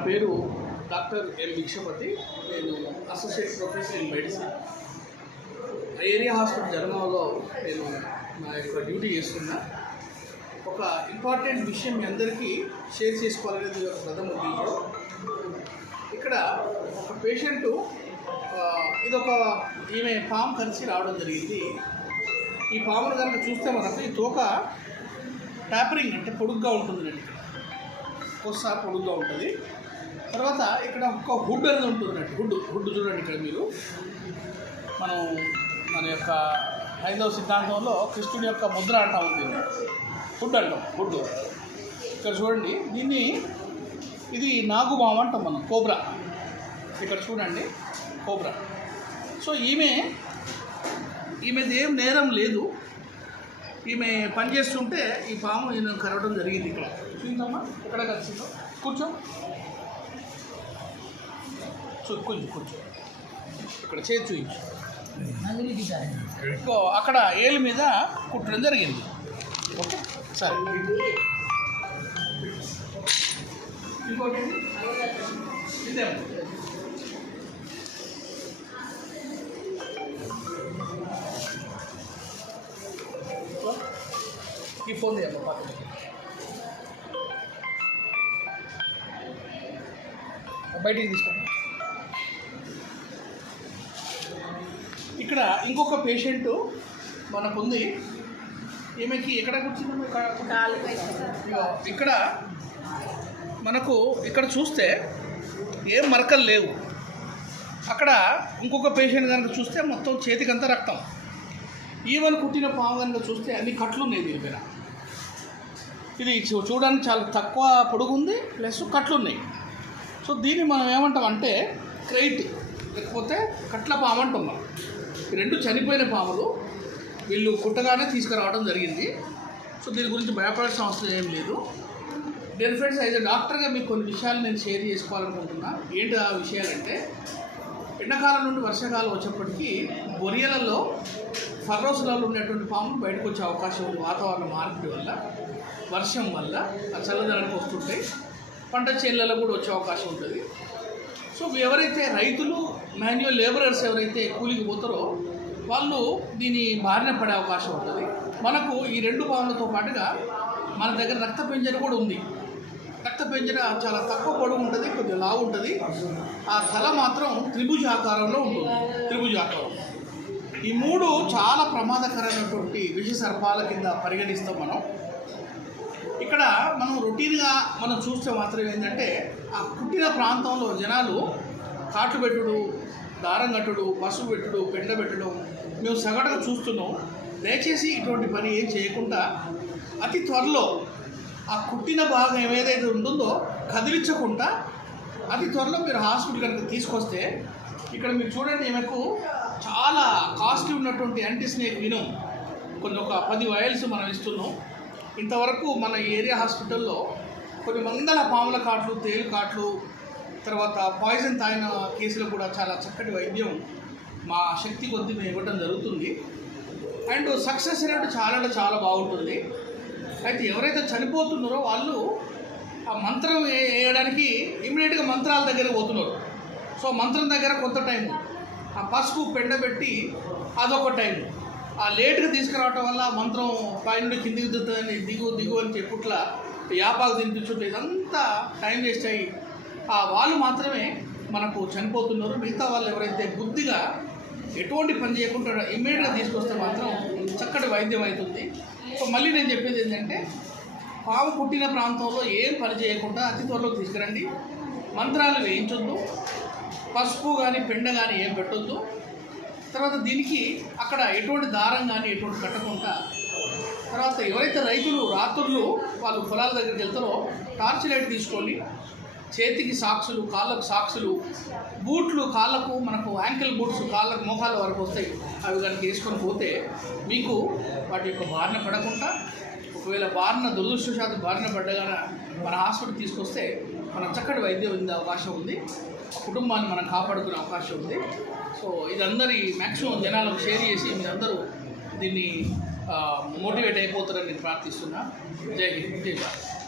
పేరు doctor M Bhikshapathi. నేను associate professor in medicine. Area hospital జనగాంలో నేను నా యొక్క డ్యూటీ చేస్తున్నా. ఒక ఇంపార్టెంట్ విషయం మీ అందరికీ షేర్ చేసుకోవాలనేది ఒక ప్రథమ ఉద్దేశం. ఇక్కడ ఒక పేషెంటు ఈమె పాము కలిసి రావడం జరిగింది. ఈ పామును కనుక చూస్తే మనకు ఈ తోక ట్యాపరింగ్ అంటే పొడుగ్గా ఉంటుంది. ఇక్కడ ఒకసారి పొడుగ్గా ఉంటుంది. తర్వాత ఇక్కడ ఒక హుడ్ అనేది ఉంటుంది. హుడ్ చూడండి. ఇక్కడ మీరు మన యొక్క హైందవ సిద్ధాంతంలో కృష్ణుడి యొక్క ముద్ర అంటాం. దీన్ని హుడ్ అంటాం. హుడ్ ఇక్కడ చూడండి. ఇది నాగుబాము అంటాం మనం, కోబ్రా. ఇక్కడ చూడండి, కోబ్రా. సో ఈమెది ఏం నేరం లేదు. ఈమె పనిచేస్తుంటే ఈ పాము నేను కరవడం జరిగింది. ఇక్కడ చూద్దామా, ఎక్కడ కలిసిందో. కూర్చో, కూర్చో. ఇక్కడ చేతి చూపించు. అక్కడ ఏలు మీద కుట్టడం జరిగింది. ఓకే, సరే. ఇంకోటి ఇదే ఈ ఫోన్ తీయమ్మా పక్కన. బయటికి తీసుకోండి. ఇక్కడ ఇంకొక పేషెంటు మనకుంది. ఈమెకి ఎక్కడ కూర్చుంది? ఇక్కడ మనకు ఇక్కడ చూస్తే ఏం మరకలు లేవు. అక్కడ ఇంకొక పేషెంట్ కనుక చూస్తే మొత్తం చేతికంతా రక్తం. ఈవెన్ కుట్టిన పాము కనుక చూస్తే అన్ని కట్లు ఉన్నాయి దీనిపైన. ఇది చూడడానికి చాలా తక్కువ పొడుగు ఉంది, ప్లస్ కట్లు ఉన్నాయి. సో దీన్ని మనం ఏమంటాం అంటే క్రైట్, లేకపోతే కట్ల పాము అంటాం మనం. ఈ రెండు చనిపోయిన పాములు వీళ్ళు కుట్టగానే తీసుకురావడం జరిగింది. సో దీని గురించి భయపడాల్సిన అవసరం ఏం లేదు. డెన్ ఫ్రెండ్స్, యాజ్ ఎ డాక్టర్గా మీకు కొన్ని విషయాలు నేను షేర్ చేసుకోవాలనుకుంటున్నా. ఏంటి ఆ విషయాలంటే, ఎండాకాలం నుండి వర్షాకాలం వచ్చేప్పటికీ బొరియలలో ఫర్రోసులలో ఉన్నటువంటి పాములు బయటకు వచ్చే అవకాశం ఉంది. వాతావరణ మార్పిడి వల్ల, వర్షం వల్ల ఆ చల్లదనానికి వస్తుంటాయి. పంట చేనులలో కూడా వచ్చే అవకాశం ఉంటుంది. సో ఎవరైతే రైతులు, మాన్యువల్ లేబరర్స్ ఎవరైతే కూలికి పోతారో వాళ్ళు దీని బారిన పడే అవకాశం ఉంటుంది. మనకు ఈ రెండు పాములతో పాటుగా మన దగ్గర రక్త పెంజర కూడా ఉంది. రక్త పెంజర చాలా తక్కువ పొడవు ఉంటుంది, కొద్దిగా లావు ఉంటుంది. ఆ తల మాత్రం త్రిభుజాకారంలో ఉంటుంది. త్రిభుజాకారం. ఈ మూడు చాలా ప్రమాదకరమైనటువంటి విష సర్పాల కింద పరిగణిస్తాం మనం. ఇక్కడ మనం రొటీన్గా మనం చూస్తే మాత్రం ఏంటంటే, ఆ కుట్టిన ప్రాంతంలో జనాలు కాట్లు పెట్టుడు, దారం కట్టుడు, పసుపు పెట్టుడు, పెండ పెట్టడం మేము సగటుగా చూస్తున్నాం. దయచేసి ఇటువంటి పని ఏం చేయకుండా అతి త్వరలో ఆ కుట్టిన భాగం ఏదైతే ఉంటుందో కదిలించకుండా అతి త్వరలో మీరు హాస్పిటల్ కనుక తీసుకొస్తే, ఇక్కడ మీరు చూడండి, ఈమెకు చాలా కాస్ట్లీ ఉన్నటువంటి యాంటీ స్నేక్ వినం ఒక 10 వైల్స్ మనం ఇస్తున్నాం. ఇంతవరకు మన ఏరియా హాస్పిటల్లో కొన్ని వందల పాముల కాట్లు, తేలు కాట్లు, తర్వాత పాయిజన్ తాగిన కేసులు కూడా చాలా చక్కటి వైద్యం మా శక్తి కొద్ది మేము ఇవ్వడం జరుగుతుంది. అండ్ సక్సెస్ రేట్ చాలా బాగుంటుంది. అయితే ఎవరైతే చనిపోతున్నారో వాళ్ళు ఆ మంత్రం వేయడానికి ఇమీడియట్గా మంత్రాల దగ్గర పోతున్నారు. సో మంత్రం దగ్గర కొంత టైం, ఆ పసుపు పెండబెట్టి అదొక టైం, ఆ లేట్గా తీసుకురావటం వల్ల మంత్రం పైనుండి కిందికి దిగుతుందని దిగు అని చెప్పుట్లా యాపాకు తినిపించుంటే ఇదంతా టైం వేస్ట్ అయ్యి ఆ వాళ్ళు మాత్రమే మనకు చనిపోతున్నారు. మిగతా వాళ్ళు ఎవరైతే బుద్ధిగా ఎటువంటి పని చేయకుండా ఇమ్మీడియట్గా తీసుకొస్తే మాత్రం చక్కటి వైద్యం అవుతుంది. సో మళ్ళీ నేను చెప్పేది ఏంటంటే, పాము పుట్టిన ప్రాంతంలో ఏం పని చేయకుండా అతి త్వరలో తీసుకురండి. మంత్రాలు వేయించొద్దు, పసుపు కానీ పెండ కానీ ఏం పెట్టొద్దు. తర్వాత దీనికి అక్కడ ఎటువంటి దారం కానీ ఎటువంటి కట్టకుండా, తర్వాత ఎవరైతే రైతులు రాత్రులు వాళ్ళు పొలాల దగ్గరికి వెళ్తారో టార్చ్ లైట్ తీసుకోండి. చేతికి సాక్సులు, కాళ్ళకు సాక్సులు, బూట్లు కాళ్ళకు మనకు యాంకిల్ బూట్స్ కాళ్ళకు మోకాళ్ళ వరకు వస్తాయి. అవి కనుక వేసుకొని పోతే మీకు వాటి యొక్క బారిన పడకుండా, ఒకవేళ దురదృష్టవశాత్తు బారిన పడ్డగానే మన హాస్పిటల్ తీసుకొస్తే మనం చక్కటి వైద్యం ఉండే అవకాశం ఉంది. కుటుంబాన్ని మనం కాపాడుకునే అవకాశం ఉంది. సో ఇది అందరి మ్యాక్సిమం జనాలకు షేర్ చేసి మీరందరూ దీన్ని మోటివేట్ అయిపోతారని నేను ప్రార్థిస్తున్నా. జై హింద్, జై భారత్.